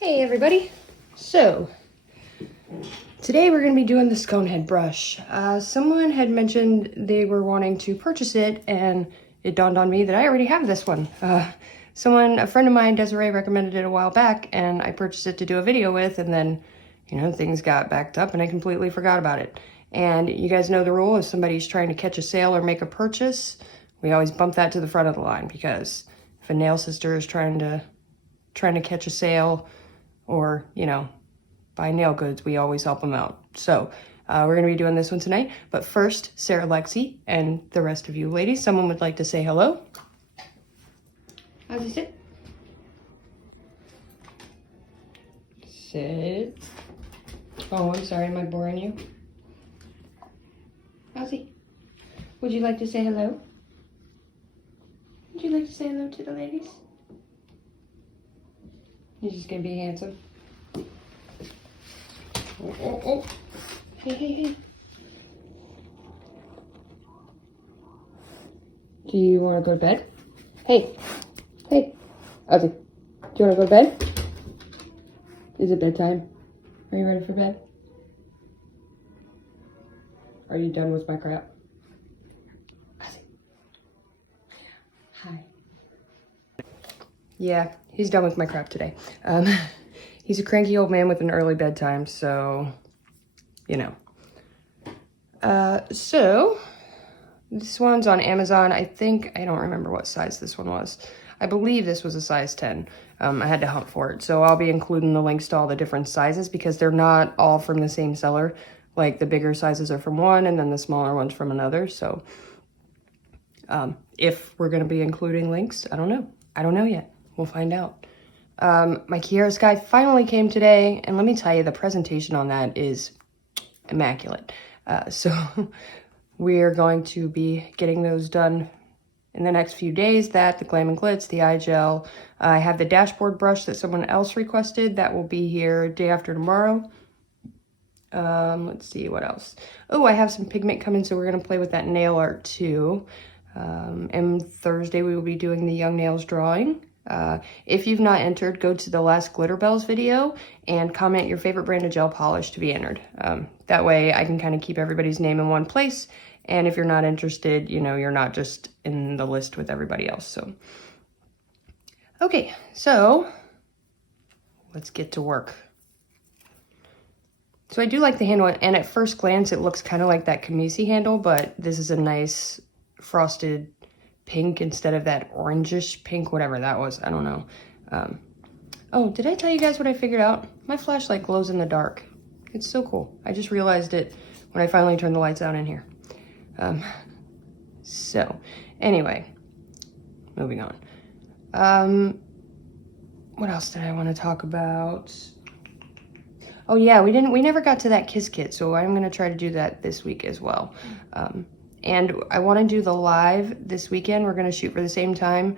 Hey everybody! So, today we're going to be doing the Skonhed brush. Someone had mentioned they were wanting to purchase it, and it dawned on me that I already have this one. A friend of mine, Desiree, recommended it a while back, and I purchased it to do a video with, and then, things got backed up and I completely forgot about it. And you guys know the rule, if somebody's trying to catch a sale or make a purchase, we always bump that to the front of the line, because if a nail sister is trying to catch a sale, or, buy nail goods, we always help them out. So we're going to be doing this one tonight. But first, Sarah, Lexi, and the rest of you ladies, someone would like to say hello. How's he sit? Sit. Oh, I'm sorry, am I boring you? How's he? Would you like to say hello? Would you like to say hello to the ladies? He's just gonna be handsome. Oh. Hey. Do you want to go to bed? Hey. Ozzy, do you want to go to bed? Is it bedtime? Are you ready for bed? Are you done with my crap? Ozzy. Hi. Yeah, he's done with my crap today. He's a cranky old man with an early bedtime, so, So, this one's on Amazon. I don't remember what size this one was. I believe this was a size 10. I had to hunt for it, so I'll be including the links to all the different sizes because they're not all from the same seller. Like, the bigger sizes are from one, and then the smaller ones from another, so, if we're going to be including links, I don't know. I don't know yet. We'll find out. My Kiara Sky finally came today, and let me tell you, the presentation on that is immaculate. So we're going to be getting those done in the next few days. The Glam and Glitz, the eye gel. I have the dashboard brush that someone else requested. That will be here day after tomorrow. Let's see, what else? Oh, I have some pigment coming, so we're going to play with that nail art too. And Thursday we will be doing the Young Nails drawing. If you've not entered, go to the last Glitter Bells video and comment your favorite brand of gel polish to be entered. That way I can kind of keep everybody's name in one place. And if you're not interested, you're not just in the list with everybody else. So, okay, so let's get to work. So I do like the handle, and at first glance it looks kind of like that Kamisi handle, but this is a nice frosted pink instead of that orangish pink, whatever that was. I don't know. Oh, did I tell you guys what I figured out? My flashlight glows in the dark. It's so cool. I just realized it when I finally turned the lights out in here. So anyway, moving on. What else did I want to talk about? Oh yeah, we never got to that Kiss Kit, so I'm going to try to do that this week as well. And I want to do the live this weekend. We're going to shoot for the same time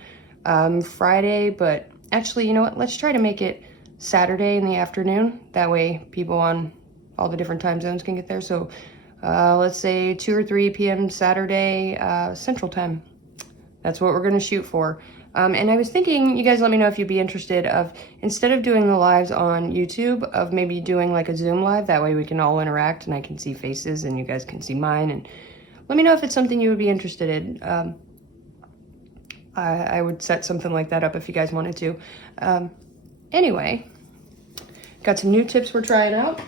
Friday, but actually, you know what? Let's try to make it Saturday in the afternoon. That way people on all the different time zones can get there. So let's say 2 or 3 p.m. Saturday Central Time. That's what we're going to shoot for. And I was thinking, you guys let me know if you'd be interested of, instead of doing the lives on YouTube, of maybe doing like a Zoom live. That way we can all interact and I can see faces and you guys can see mine. And let me know if it's something you would be interested in. I would set something like that up if you guys wanted to. Anyway, got some new tips we're trying out.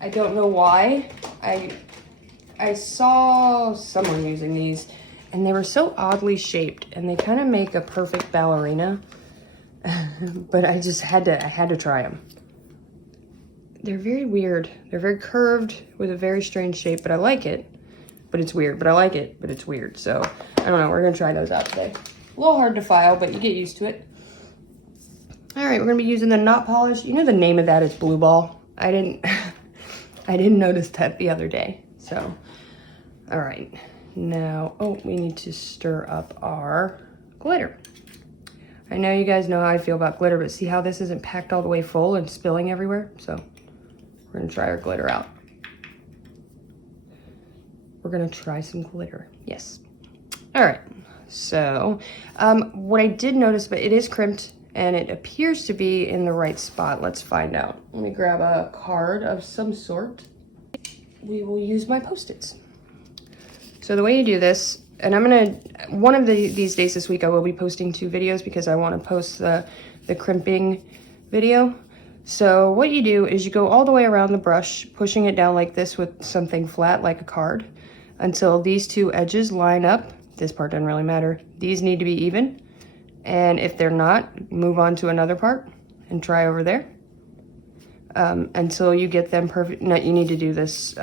I don't know why. I saw someone using these and they were so oddly shaped and they kind of make a perfect ballerina. But I had to try them. They're very weird. They're very curved with a very strange shape, but I like it. But it's weird, but I like it, but it's weird. So, I don't know, we're gonna try those out today. A little hard to file, but you get used to it. All right, we're gonna be using the knot polish. You know the name of that is Blue Ball. I didn't notice that the other day. So, all right. Now, we need to stir up our glitter. I know you guys know how I feel about glitter, but see how this isn't packed all the way full and spilling everywhere? So, we're gonna try our glitter out. We're gonna try some glitter. Yes. All right. So, what I did notice, but it is crimped and it appears to be in the right spot. Let's find out. Let me grab a card of some sort. We will use my Post-its. So the way you do this, and I'm gonna, one of these days this week I will be posting 2 videos because I want to post the crimping video. So what you do is you go all the way around the brush, pushing it down like this with something flat like a card until these 2 edges line up. This part doesn't really matter. These need to be even. And if they're not, move on to another part and try over there until you get them perfect. No, you need to do this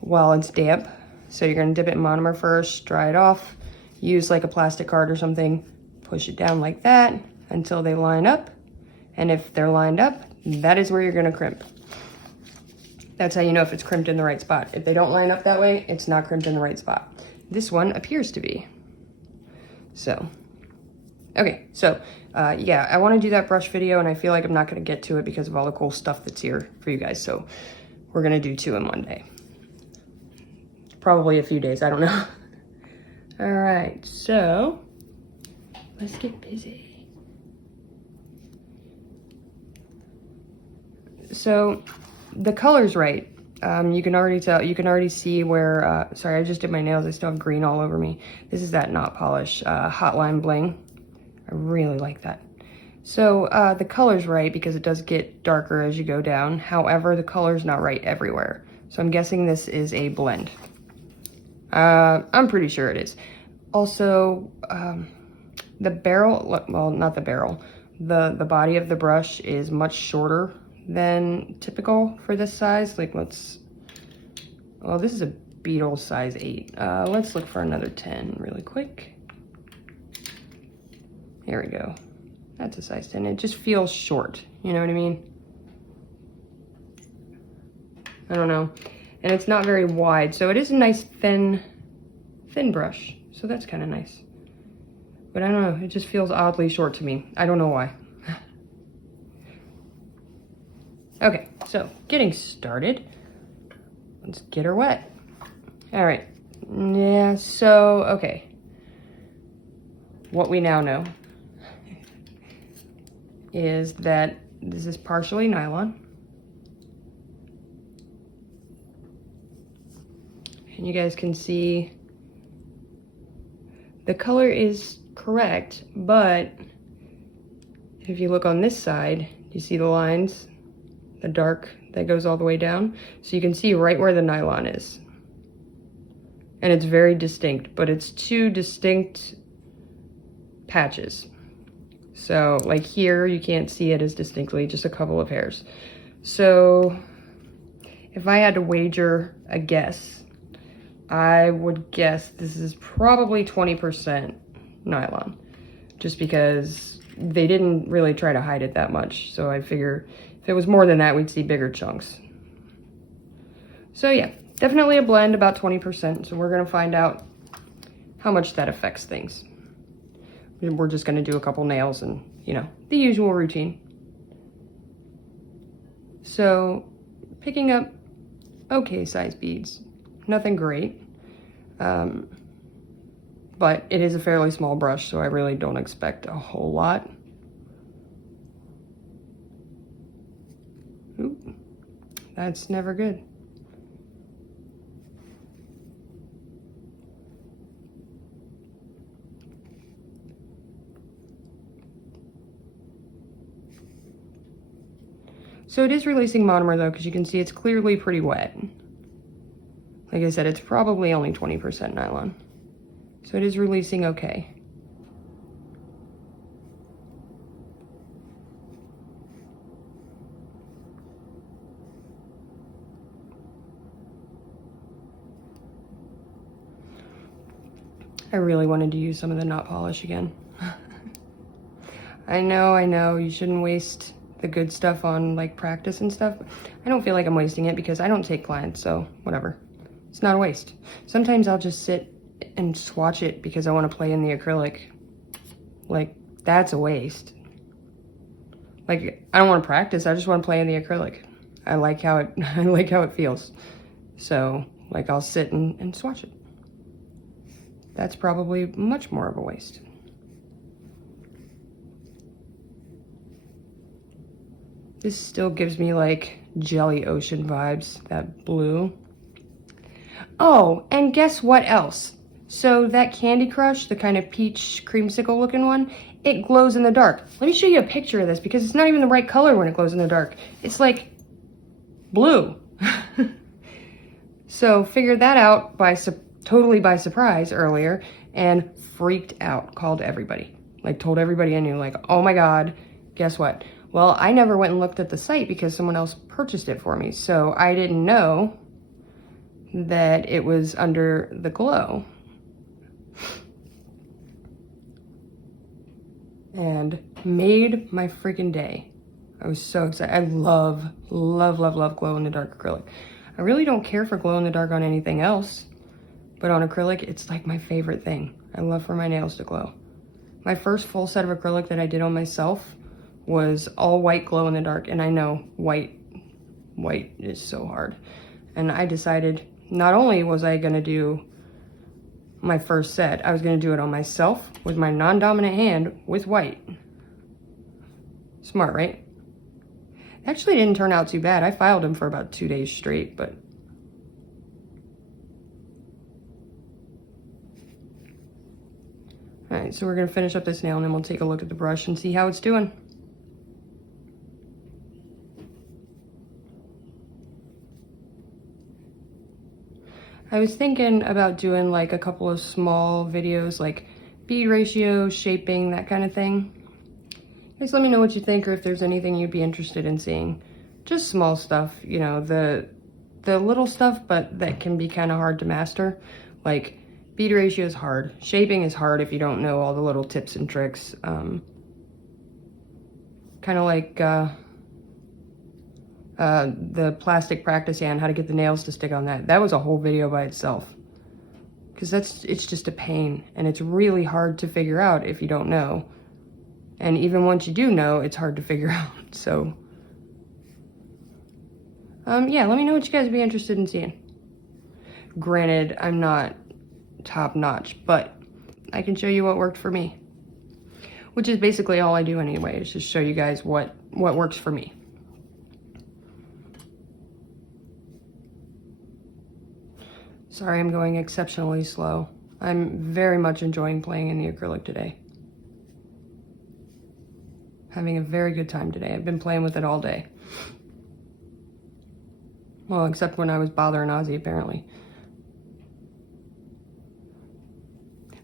while it's damp. So you're gonna dip it in monomer first, dry it off, use like a plastic card or something, push it down like that until they line up. And if they're lined up, that is where you're gonna crimp. That's how you know if it's crimped in the right spot. If they don't line up that way, it's not crimped in the right spot. This one appears to be. So, okay, so yeah, I wanna do that brush video and I feel like I'm not gonna get to it because of all the cool stuff that's here for you guys. So we're gonna do 2 in one day. Probably a few days, I don't know. All right, so let's get busy. So the color's right. You can already tell, you can already see where, sorry, I just did my nails. I still have green all over me. This is that Knot Polish Hotline Bling. I really like that. So the color's right because it does get darker as you go down. However, the color's not right everywhere. So I'm guessing this is a blend. I'm pretty sure it is. Also, the barrel, well, not the barrel, the body of the brush is much shorter than typical for this size. Like well, this is a Beetle size 8. Let's look for another 10 really quick. Here we go. That's a size 10. It just feels short, you know what I mean? I don't know. And it's not very wide, so it is a nice thin brush. So that's kind of nice. But I don't know, it just feels oddly short to me. I don't know why. Okay, so getting started. Let's get her wet. All right, yeah, so, okay. What we now know is that this is partially nylon. And you guys can see the color is correct, but if you look on this side, you see the lines, the dark that goes all the way down. So you can see right where the nylon is. And it's very distinct, but it's 2 distinct patches. So like here, you can't see it as distinctly, just a couple of hairs. So if I had to wager a guess, I would guess this is probably 20% nylon, just because they didn't really try to hide it that much. So I figure if it was more than that, we'd see bigger chunks. So yeah, definitely a blend, about 20%. So we're gonna find out how much that affects things. We're just gonna do a couple nails and, you know, the usual routine. So picking up okay size beads, nothing great. But it is a fairly small brush, so I really don't expect a whole lot. Oop, that's never good. So it is releasing monomer though, because you can see it's clearly pretty wet. Like I said, it's probably only 20% nylon. So it is releasing okay. I really wanted to use some of the knot polish again. I know, you shouldn't waste the good stuff on like practice and stuff. I don't feel like I'm wasting it because I don't take clients, so whatever. It's not a waste. Sometimes I'll just sit and swatch it because I want to play in the acrylic. Like, that's a waste. Like, I don't want to practice, I just want to play in the acrylic. I like how it feels. So, like, I'll sit and swatch it. That's probably much more of a waste. This still gives me like Jelly Ocean vibes, that blue. Oh, and guess what else? So that Candy Crush, the kind of peach creamsicle looking one, it glows in the dark. Let me show you a picture of this because it's not even the right color when it glows in the dark. It's like blue. So figured that out totally by surprise earlier and freaked out, called everybody. Like told everybody I knew, like, oh my God, guess what? Well, I never went and looked at the site because someone else purchased it for me. So I didn't know that it was under the glow. And made my freaking day. I was so excited. I love, love, love, love glow in the dark acrylic. I really don't care for glow in the dark on anything else, but on acrylic, it's like my favorite thing. I love for my nails to glow. My first full set of acrylic that I did on myself was all white glow in the dark, and I know white is so hard. And I decided not only was I gonna do my first set, I was gonna do it on myself with my non-dominant hand with white. Smart, right? Actually didn't turn out too bad. I filed him for about 2 days straight, but all right, so we're gonna finish up this nail and then we'll take a look at the brush and see how it's doing. I was thinking about doing like a couple of small videos, like bead ratio, shaping, that kind of thing. Just let me know what you think or if there's anything you'd be interested in seeing. Just small stuff, you know, the little stuff, but that can be kind of hard to master. Like bead ratio is hard. Shaping is hard if you don't know all the little tips and tricks. Kind of like the plastic practice hand, how to get the nails to stick on that. That was a whole video by itself. Because it's just a pain, and it's really hard to figure out if you don't know. And even once you do know, it's hard to figure out. So, yeah, let me know what you guys would be interested in seeing. Granted, I'm not top notch, but I can show you what worked for me. Which is basically all I do anyway, is just show you guys what works for me. Sorry, I'm going exceptionally slow. I'm very much enjoying playing in the acrylic today. Having a very good time today. I've been playing with it all day. Well, except when I was bothering Ozzy, apparently.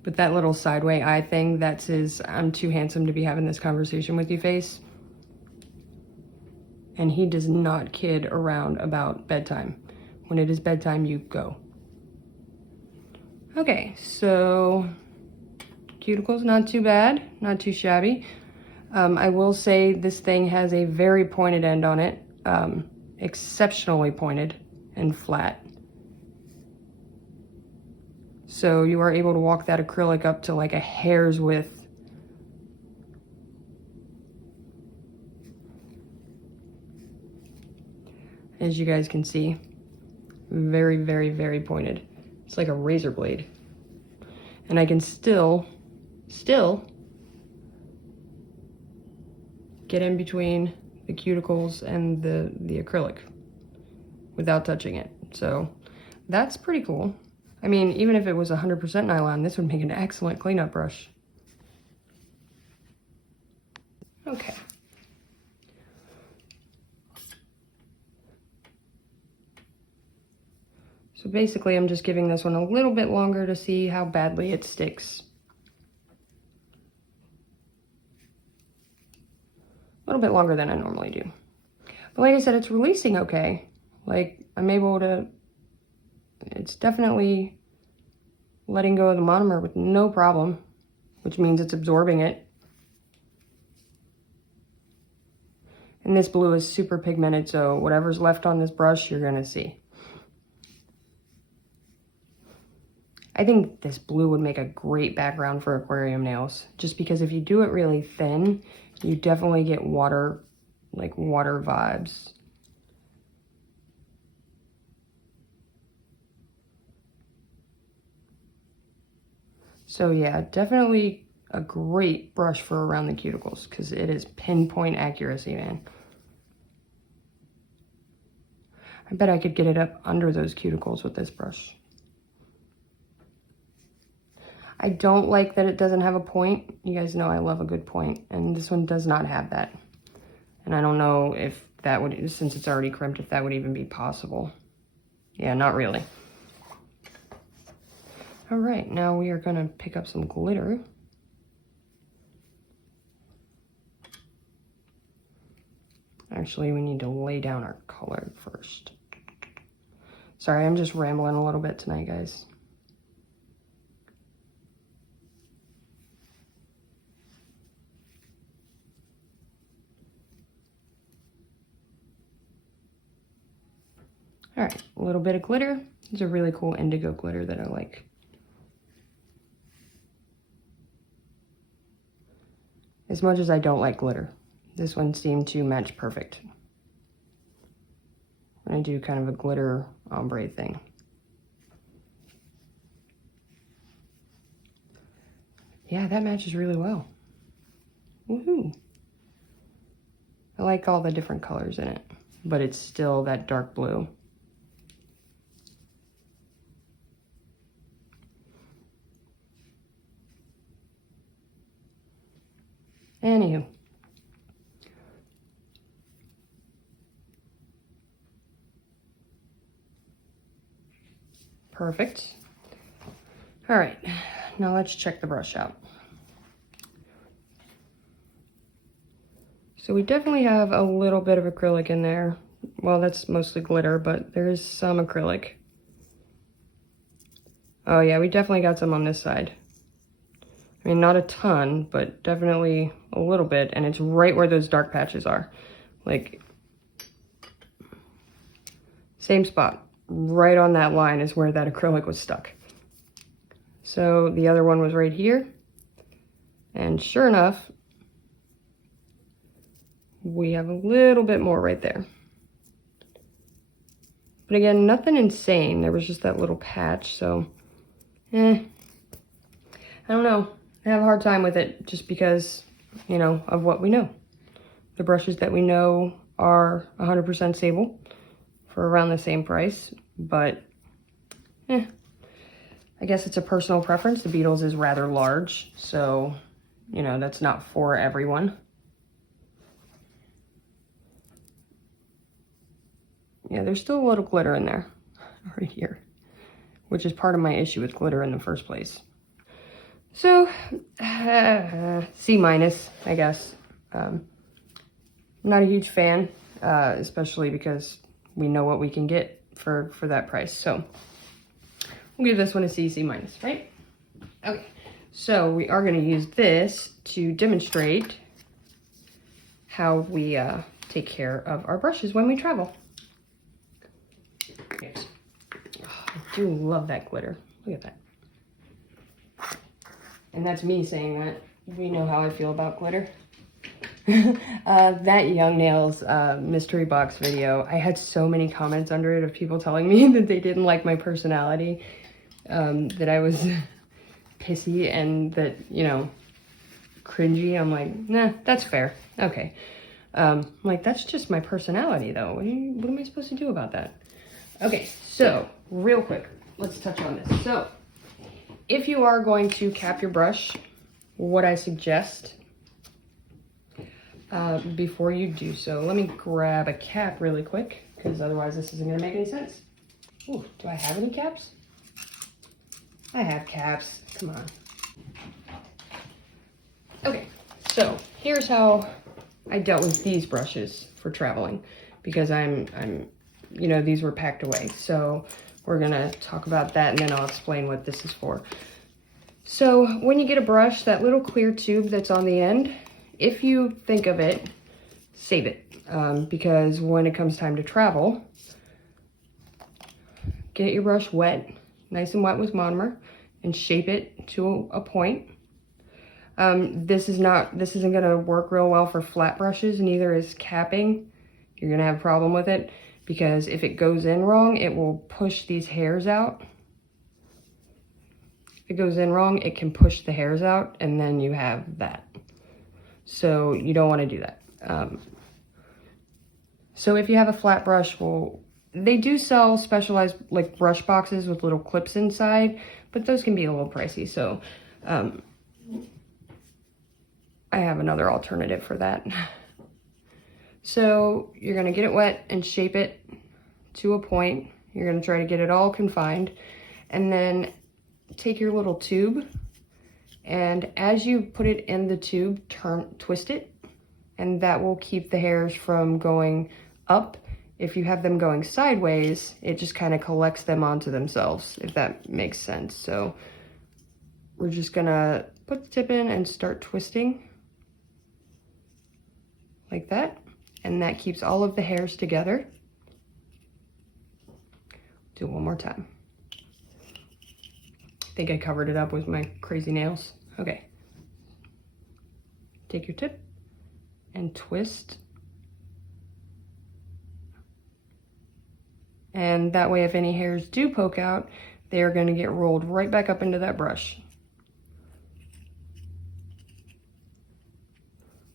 But that little sideway eye thing, that's his I'm too handsome to be having this conversation with you face. And he does not kid around about bedtime. When it is bedtime, you go. Okay, so cuticles, not too bad, not too shabby. I will say this thing has a very pointed end on it, exceptionally pointed and flat. So you are able to walk that acrylic up to like a hair's width. As you guys can see, very, very, very pointed. It's like a razor blade. And I can still get in between the cuticles and the acrylic without touching it. So that's pretty cool. I mean, even if it was 100% nylon, this would make an excellent cleanup brush. Okay. So basically, I'm just giving this one a little bit longer to see how badly it sticks. A little bit longer than I normally do. But like I said, it's releasing okay. Like, I'm able to, it's definitely letting go of the monomer with no problem, which means it's absorbing it. And this blue is super pigmented, so whatever's left on this brush, you're gonna see. I think this blue would make a great background for aquarium nails, just because if you do it really thin, you definitely get water, like water vibes. So yeah, definitely a great brush for around the cuticles, because it is pinpoint accuracy, man. I bet I could get it up under those cuticles with this brush. I don't like that it doesn't have a point. You guys know I love a good point, and this one does not have that. And I don't know if that would, since it's already crimped, if that would even be possible. Yeah, not really. All right, now we are gonna pick up some glitter. Actually, we need to lay down our color first. Sorry, I'm just rambling a little bit tonight, guys. All right, a little bit of glitter. It's a really cool indigo glitter that I like. As much as I don't like glitter, this one seemed to match perfect. I do kind of a glitter ombre thing. Yeah, that matches really well. Woohoo! I like all the different colors in it, but it's still that dark blue. Anywho. Perfect. All right, now let's check the brush out. So we definitely have a little bit of acrylic in there. Well, that's mostly glitter, but there is some acrylic. Oh yeah, we definitely got some on this side. I mean, not a ton, but definitely a little bit, and it's right where those dark patches are. Like, same spot. Right on that line is where that acrylic was stuck. So the other one was right here. And sure enough, we have a little bit more right there. But again, nothing insane. There was just that little patch, so, I don't know. I have a hard time with it just because, you know, of what we know. The brushes that we know are 100% Sable for around the same price, but I guess it's a personal preference. The Beetles is rather large, so, you know, that's not for everyone. Yeah, there's still a little glitter in there, right here, which is part of my issue with glitter in the first place. So, C-, I guess. Not a huge fan, especially because we know what we can get for that price. So, we'll give this one a C-, right? Okay, so we are going to use this to demonstrate how we take care of our brushes when we travel. Yes. Oh, I do love that glitter. Look at that. And that's me saying that. We know how I feel about glitter. That Young Nails mystery box video, I had so many comments under it of people telling me that they didn't like my personality, that I was pissy and that, you know, cringy. I'm like, nah, that's fair. Okay. I'm like, that's just my personality though. What am I supposed to do about that? Okay, so real quick, let's touch on this. So if you are going to cap your brush, what I suggest before you do so, let me grab a cap really quick because otherwise this isn't going to make any sense. Ooh, do I have any caps? I have caps. Come on. Okay, so here's how I dealt with these brushes for traveling because I'm you know, these were packed away. So we're gonna talk about that and then I'll explain what this is for. So when you get a brush, that little clear tube that's on the end, if you think of it, save it. Because when it comes time to travel, get your brush wet, nice and wet with monomer, and shape it to a point. This isn't gonna work real well for flat brushes, neither is capping. You're gonna have a problem with it because if it goes in wrong, it will push these hairs out. If it goes in wrong, it can push the hairs out and then you have that. So you don't wanna do that. So if you have a flat brush, well, They do sell specialized like brush boxes with little clips inside, but those can be a little pricey. So I have another alternative for that. So you're gonna get it wet and shape it to a point. You're gonna try to get it all confined, and then take your little tube, and as you put it in the tube, twist it, and that will keep the hairs from going up. If you have them going sideways, it just kind of collects them onto themselves, if that makes sense. So we're just gonna put the tip in and start twisting like that, and that keeps all of the hairs together. Do it one more time. I think I covered it up with my crazy nails. Okay. Take your tip and twist. And that way, if any hairs do poke out, they are going to get rolled right back up into that brush.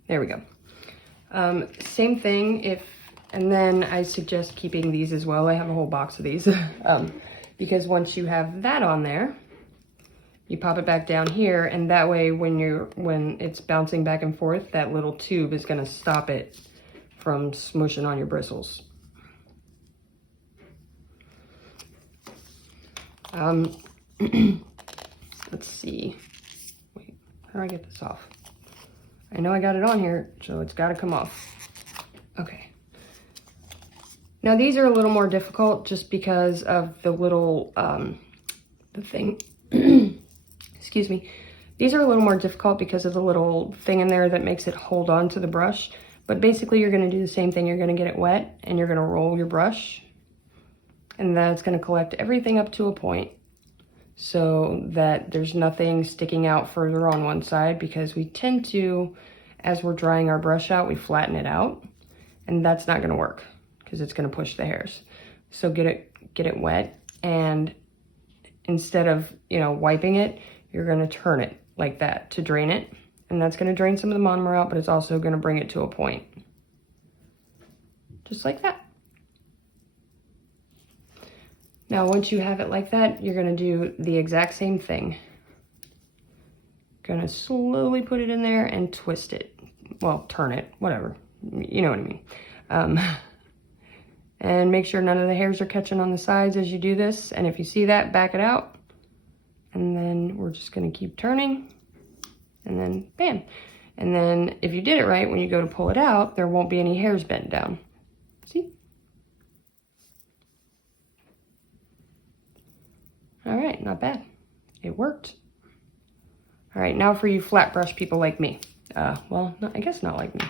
There we go. Same thing and then I suggest keeping these as well. I have a whole box of these. Because once you have that on there, you pop it back down here, and that way when it's bouncing back and forth, that little tube is going to stop it from smushing on your bristles. Let's see. Wait, how do I get this off? I know I got it on here, so it's got to come off. Okay. Now these are a little more difficult just because of the little, the thing, excuse me. These are a little more difficult because of the little thing in there that makes it hold on to the brush. But basically you're going to do the same thing. You're going to get it wet and you're going to roll your brush. And that's going to collect everything up to a point so that there's nothing sticking out further on one side, because we tend to, as we're drying our brush out, we flatten it out, and that's not going to work because it's going to push the hairs. So get it wet, and instead of, wiping it, you're going to turn it like that to drain it, and that's going to drain some of the monomer out, but it's also going to bring it to a point. Just like that. Now, once you have it like that, you're gonna do the exact same thing. Gonna slowly put it in there and twist it. Well, turn it, whatever. You know what I mean. And make sure none of the hairs are catching on the sides as you do this. And if you see that, back it out. And then we're just gonna keep turning. And then bam. And then if you did it right, when you go to pull it out, there won't be any hairs bent down. See? All right, not bad. It worked. All right, now for you flat brush people like me. Well, I guess not like me.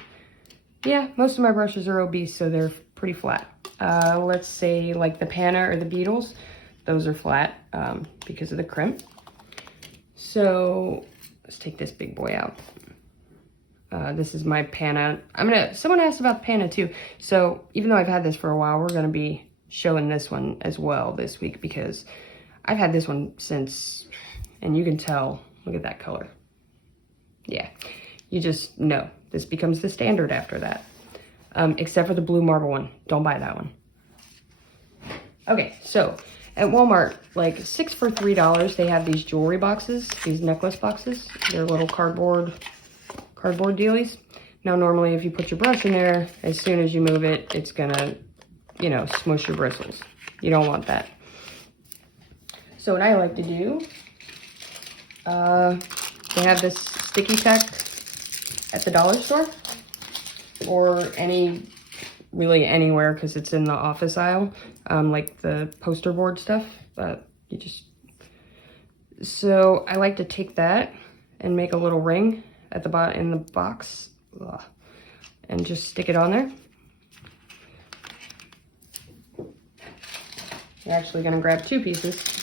Yeah, most of my brushes are obese, so they're pretty flat. Let's say like the Panna or the Beetles, those are flat because of the crimp. So let's take this big boy out. This is my Panna. Someone asked about the Panna too. So even though I've had this for a while, we're gonna be showing this one as well this week, because I've had this one since, and you can tell, look at that color. Yeah, you just know this becomes the standard after that. Except for the blue marble one. Don't buy that one. Okay, so at Walmart, like 6 for $3, they have these jewelry boxes, these necklace boxes. They're little cardboard dealies. Now, normally if you put your brush in there, as soon as you move it, it's gonna, smush your bristles. You don't want that. So what I like to do, they have this sticky tack at the dollar store, or really anywhere, because it's in the office aisle, like the poster board stuff. So I like to take that and make a little ring at the bottom in the box, and just stick it on there. You're actually gonna grab 2 pieces.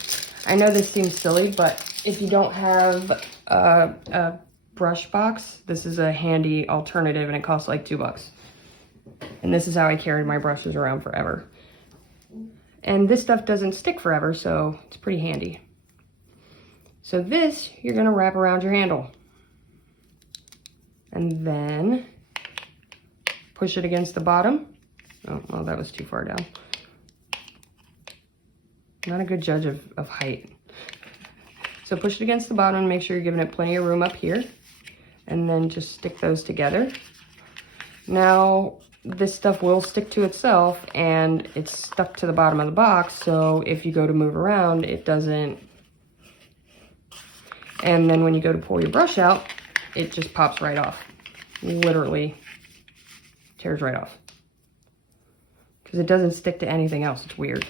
I know this seems silly, but if you don't have a brush box, this is a handy alternative, and it costs like $2. And this is how I carried my brushes around forever. And this stuff doesn't stick forever, so it's pretty handy. So this, you're gonna wrap around your handle. And then push it against the bottom. Oh, well, that was too far down. not a good judge of height. So push it against the bottom and make sure you're giving it plenty of room up here. And then just stick those together. Now, this stuff will stick to itself and it's stuck to the bottom of the box, so if you go to move around, it doesn't. And then when you go to pull your brush out, it just pops right off. Literally tears right off. Because it doesn't stick to anything else. It's weird.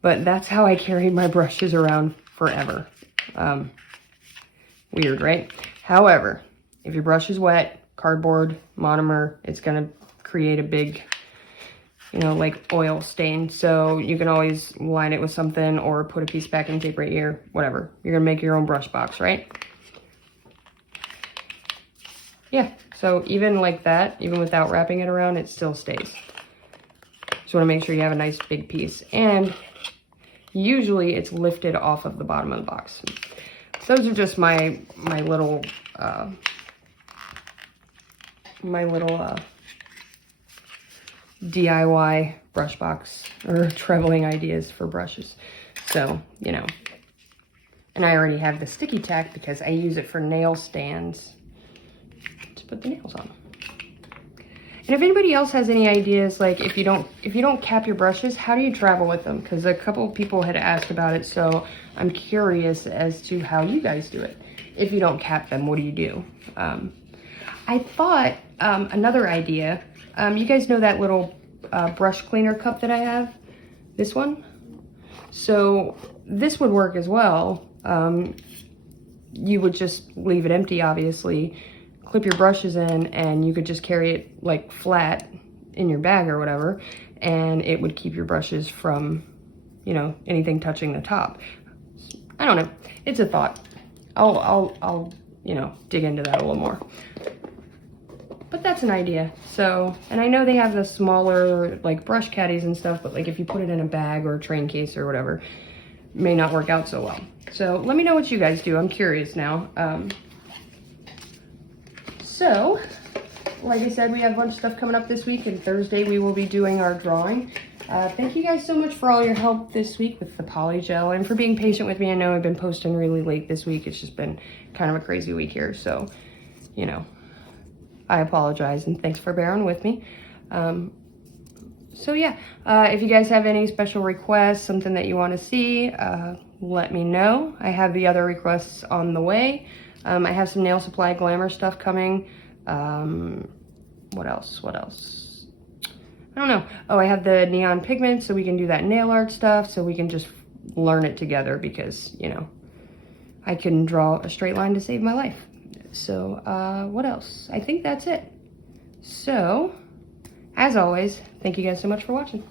But that's how I carried my brushes around forever. Weird, right? However, if your brush is wet, cardboard, monomer, it's going to create a big, you know, like oil stain. So you can always line it with something or put a piece of packing tape right here, whatever. You're going to make your own brush box, right? Yeah, so even like that, even without wrapping it around, it still stays. Just want to make sure you have a nice big piece. And usually it's lifted off of the bottom of the box. So those are just my little DIY brush box or traveling ideas for brushes. So, you know, and I already have the sticky tack because I use it for nail stands to put the nails on. And if anybody else has any ideas, like if you don't cap your brushes, how do you travel with them? Because a couple of people had asked about it, so I'm curious as to how you guys do it. If you don't cap them, what do you do? I thought another idea, you guys know that little brush cleaner cup that I have? This one? So this would work as well. You would just leave it empty, obviously, clip your brushes in, and you could just carry it like flat in your bag or whatever, and it would keep your brushes from, you know, anything touching the top. I don't know. It's a thought. I'll you know, dig into that a little more. But that's an idea. So, and I know they have the smaller like brush caddies and stuff, but like if you put it in a bag or a train case or whatever, it may not work out so well. So let me know what you guys do. I'm curious now. So, like I said, we have a bunch of stuff coming up this week, and Thursday we will be doing our drawing. Thank you guys so much for all your help this week with the poly gel and for being patient with me. I know I've been posting really late this week. It's just been kind of a crazy week here, so, you know, I apologize, and thanks for bearing with me. So yeah, if you guys have any special requests, something that you want to see, let me know. I have the other requests on the way. I have some Nail Supply Glamour stuff coming. What else? I don't know. Oh, I have the neon pigment, so we can do that nail art stuff, so we can just learn it together because, you know, I can draw a straight line to save my life. So, what else? I think that's it. So, as always, thank you guys so much for watching.